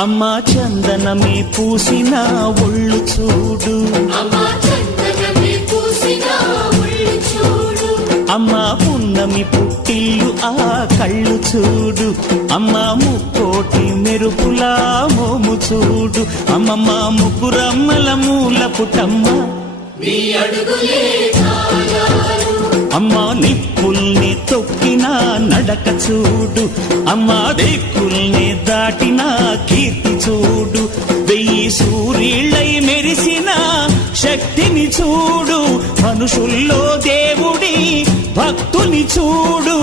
అమ్మా చందనమే పూసిన ఒళ్ళు చూడు, అమ్మా పున్నమి పుట్టిల్లు ఆ కళ్ళు చూడు, అమ్మా ముక్కోటి మెరుపులా మోము చూడు, అమ్మమ్మ ముగ్గురమ్మల మూల పుటమ్మ అమ్మా నిప్పుల్ని తొక్కిన నడక చూడు, అమ్మా దిక్కుల్ని దాటిన కీర్తి చూడు, 1000 సూర్యుళ్ళై మెరిసిన శక్తిని చూడు, మనుషుల్లో దేవుడి భక్తుని చూడు.